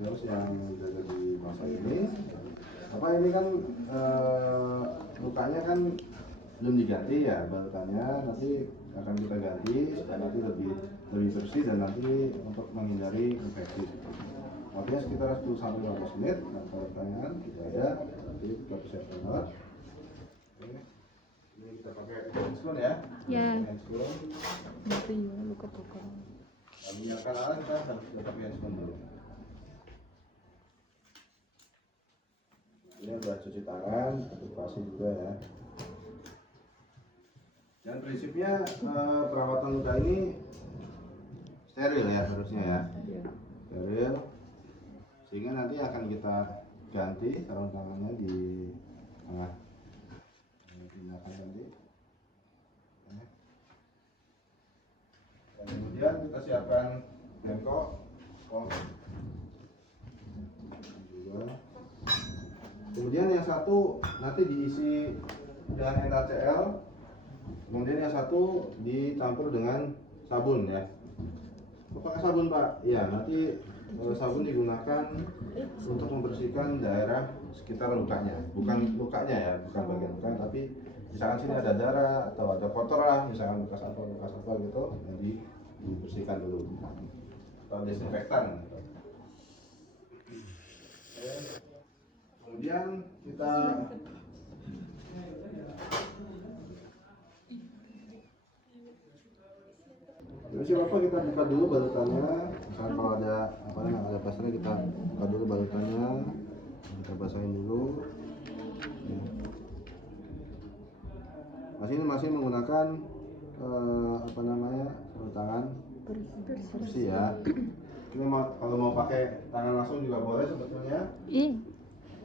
terus yang udah jadi masa ini apa ini kan lukanya kan belum diganti ya balutannya, nanti akan kita ganti supaya nanti lebih bersih dan nanti untuk menghindari infeksi. Artinya sekitar 10-15 menit. Nah, kalau tangan kita ada nanti kita persiapkan alat. Oke, ini kita pakai handphone ya. Ya. Handphone. Nanti ya luka buka. Menyiapkan alat kita harus pakai handphone dulu. Ini udah cuci tangan, aplikasi juga ya. Dan prinsipnya perawatan luka ini steril ya harusnya ya. Steril. Sehingga nanti akan kita ganti sarung tangannya di tengah. Tindakan ganti. Dan kemudian kita siapkan bengkok, juga. Kemudian yang satu nanti diisi dengan NaCl, kemudian yang satu dicampur dengan sabun ya. Pakai sabun Pak? Ya, nanti sabun digunakan untuk membersihkan daerah sekitar lukanya, bukan lukanya ya, bukan bagian lukanya, tapi misalkan sini ada darah atau ada kotor lah, misalkan bekas apa gitu, jadi dibersihkan dulu atau desinfektan. Kemudian kita Terus apa kita buka dulu balutannya. Misalkan kalau ada ada plasternya kita buka dulu balutannya, kita basahin dulu. Masih menggunakan sarung tangan bersih ya. Ini kalau mau pakai tangan langsung juga boleh sebetulnya. Iya.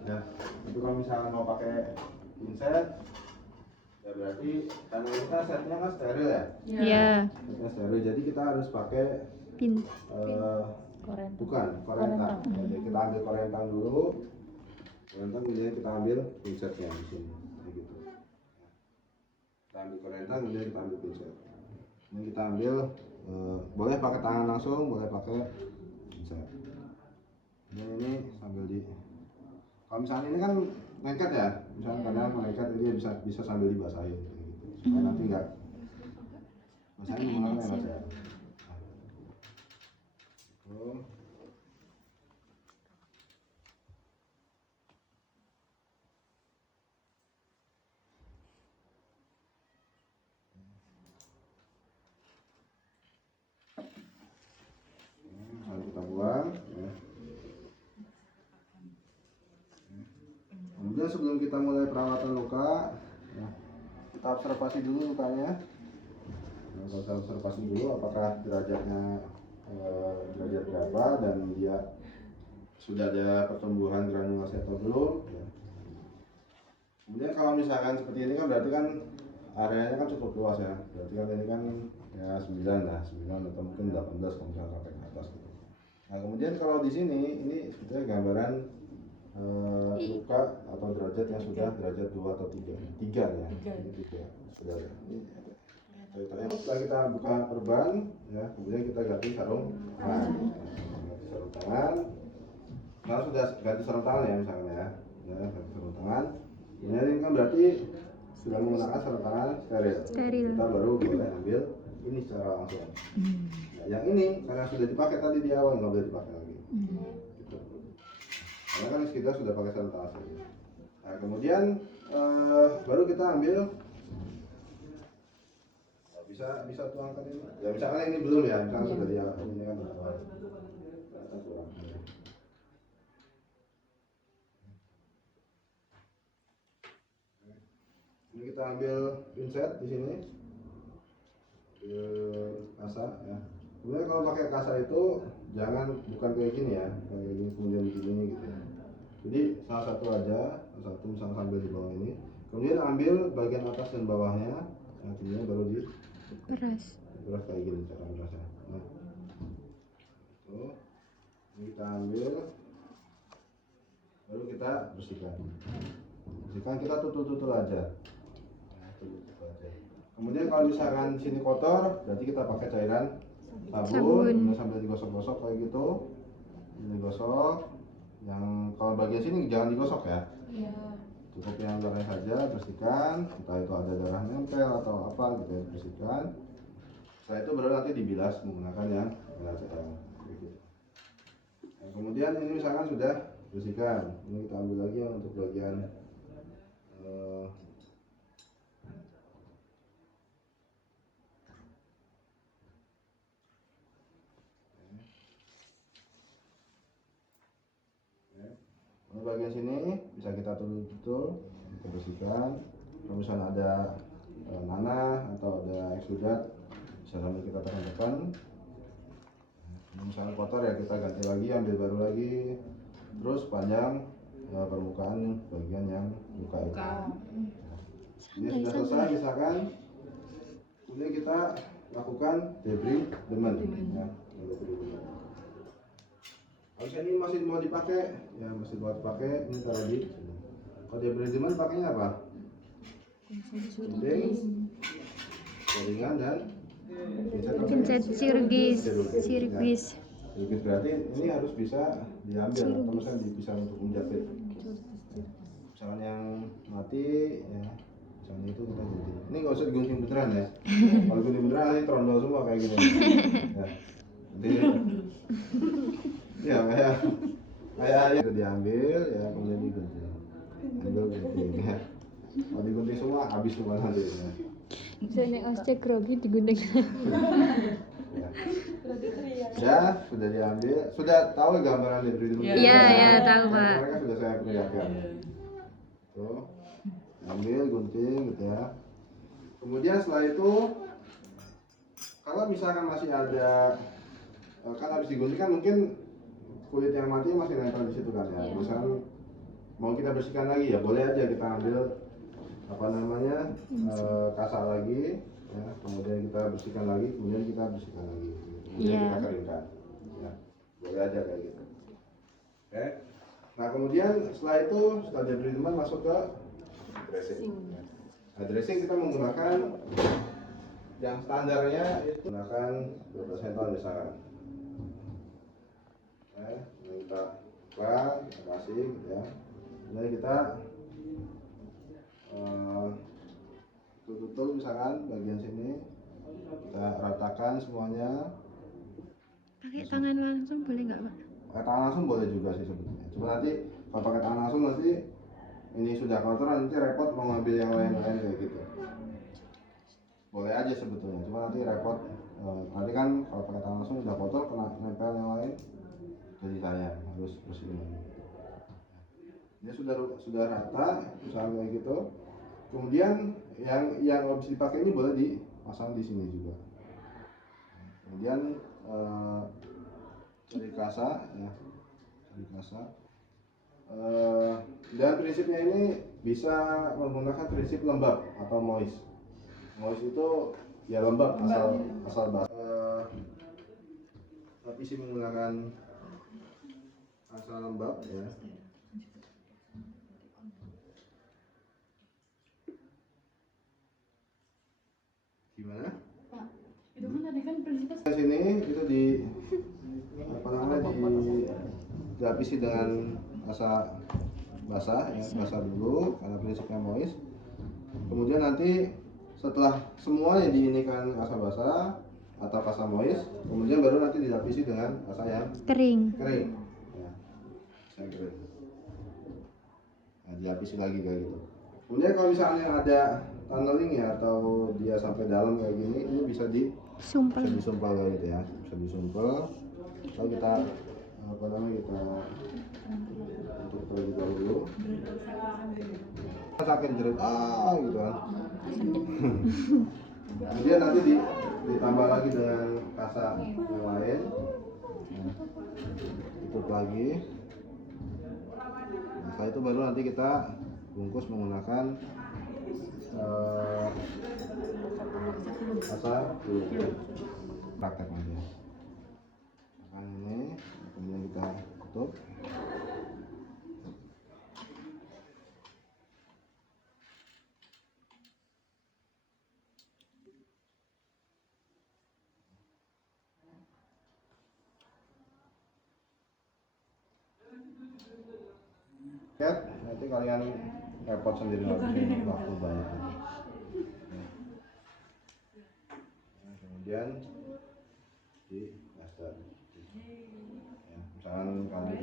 Ya, itu kalau misalnya mau pakai pinset, ya berarti karena kita setnya kan steril ya. Iya. Setnya steril, jadi kita harus pakai bukan korentang. Jadi kita ambil korentang dulu, kemudian kita ambil pinsetnya di sini, gitu. Kita ambil korentang, kemudian kita ambil pinset. Ini kita ambil, boleh pakai tangan langsung, boleh pakai pinset. Ini sambil kalau misalnya ini kan lengket ya, misalnya kadang lengket ini bisa sambil dibasahin gitu. Supaya nanti enggak basahin menggunakan NaCl. Lalu kita buang ya. Kemudian sebelum kita mulai perawatan luka ya, kita observasi dulu lukanya. Nah, kita observasi dulu apakah derajatnya derajat berapa dan dia sudah ada pertumbuhan granulasi atau belum ya. Kemudian kalau misalkan seperti ini kan berarti kan areanya kan cukup luas ya, berarti kan ini kan ya 9 atau mungkin 18 kalau misalkan sampai ke atas gitu. Nah kemudian kalau di sini ini sebetulnya gambaran luka atau derajat yang sudah derajat 2 atau 3 ya, ini 3 sudah ada. Setelah kita buka perban ya, kemudian kita ganti sarung tangan. Ganti sarung tangan. Kalau sudah ganti sarung tangan ya misalnya ya, ganti sarung tangan. Ini kan berarti sudah menggunakan sarung tangan steril. Kita baru boleh ambil ini secara langsung. Nah, yang ini karena sudah dipakai tadi di awal nggak boleh dipakai lagi. Gitu. Karena kan kita sudah pakai sarung tangan steril. Nah kemudian baru kita ambil. Bisa tuangkan ini. Ya misalkan ini belum ya, misalkan sudah di awal ini kan kita tuang. Ini kita ambil pinset di sini, kasa ya. Kemudian kalau pakai kasa itu bukan kayak gini ya, kayak gini kemudian begini gitu. Jadi salah satu aja, misalnya sambil di bawah ini. Kemudian ambil bagian atas dan bawahnya, kemudian baru peras kayak gini cara merasnya. Nah, tuh, ini kita ambil, baru kita bersihkan. Kita tutul aja. Kemudian kalau misalkan sini kotor, berarti kita pakai cairan sabun. Sambil digosok-gosok kayak gitu, digosok. digosok. Yang kalau bagian sini jangan digosok ya. Iya. Cukup yang luarnya saja bersihkan. Entah itu ada darah nempel atau apa gitu ya, bersihkan. Setelah itu baru nanti dibilas menggunakan yang bilas gitu. Nah, kemudian ini misalkan sudah bersihkan. Ini kita ambil lagi yang untuk bagian bagian sini bisa kita tutup, kita bersihkan. Kalau misalnya ada nanah atau ada eksudat, bisa sambil kita tekan-tekan. Misalnya kotor ya kita ganti lagi, ambil baru lagi. Terus panjang permukaan bagian yang luka itu. Ini sudah selesai misalkan. Kemudian kita lakukan debridement. Ya, kalau ini masih mau dipakai, ya masih mau dipakai, ini taruh di. Kalau debridement pakainya apa? Gunting, jaringan dan pincet sirgis. Sirgis berarti ini harus bisa diambil atau misalnya bisa untuk menjepit. Misalnya yang mati, ya misalnya itu kita gunting. Ini nggak usah digunting beneran ya. Kalau gunting beneran nanti trondol semua kayak gini. Ya, jadi ya kayak itu diambil ya kemudian digunting. Ambil gunting ya. Kalau digunting semua habis semua nanti. Ya. Saya nek cek grogi digunting. Ya, sudah diambil. Sudah tahu gambaran debridement? Iya, tahu, Pak. Mereka sudah saya perlihatkan. Tuh, ambil gunting gitu ya. Kemudian setelah itu, kalau misalkan masih ada, kan habis digunting kan mungkin kulit yang mati masih nempel di situ kan ya. Misalkan mau kita bersihkan lagi ya, boleh aja kita ambil apa namanya kasar lagi. Ya, kemudian kita bersihkan lagi, kemudian kita bersihkan lagi, kemudian kita keringkan, ya, boleh aja kayak gitu. Oke. Nah kemudian setelah itu setelah debridement masuk ke dressing. Nah dressing kita menggunakan yang standarnya itu menggunakan 12 cm misalkan. Kita kasih, ya, kemudian kita tutup misalkan bagian sini kita ratakan semuanya. Pakai tangan langsung boleh nggak, Pak? Pakai tangan langsung boleh juga sih sebetulnya. Cuma nanti kalau pakai tangan langsung nanti ini sudah kotor nanti repot mau ngambil yang lain-lain kayak gitu. Boleh aja sebetulnya, cuma nanti repot. Nanti kan kalau pakai tangan langsung udah kotor kena nempel yang lain, jadi saya harus bersihin. Ini sudah rata misalnya kayak gitu. Kemudian yang habis dipakai ini boleh dipasang di sini juga. Kemudian cari kasa, ya, cari kasa. Dan prinsipnya ini bisa menggunakan prinsip lembab atau moist. Moist itu ya lembab asal basah. Lapisi menggunakan asal lembab, ya. Gimana? Pak, itu kan tadi kan prinsipnya Di sini itu di apa namanya dilapisi dengan asa basah, ya, basah dulu karena prinsipnya moist. Kemudian nanti setelah semuanya diinikan asa basah atau asa moist, kemudian baru nanti dilapisi dengan asa yang Kering. ya, yang kering. Nah, dilapisi lagi kayak gitu. Kemudian kalau misalnya ada tunneling ya atau dia sampai dalam kayak gini, ini bisa Sumpel. disumpel kayak gitu ya, bisa disumpel. Lalu kita apa namanya kita tutup terlebih dahulu. Sakit jerit gitu kan. Kemudian nanti ditambah lagi dengan kasa yang lain. Nah, tutup lagi. Nah, setelah itu baru nanti kita bungkus menggunakan kasa praktek aja. Nah, ini kemudian kita tutup. nanti kalian repot sendiri ngabisin waktu banyak. Nah, kemudian di master. Ya, misalkan kalian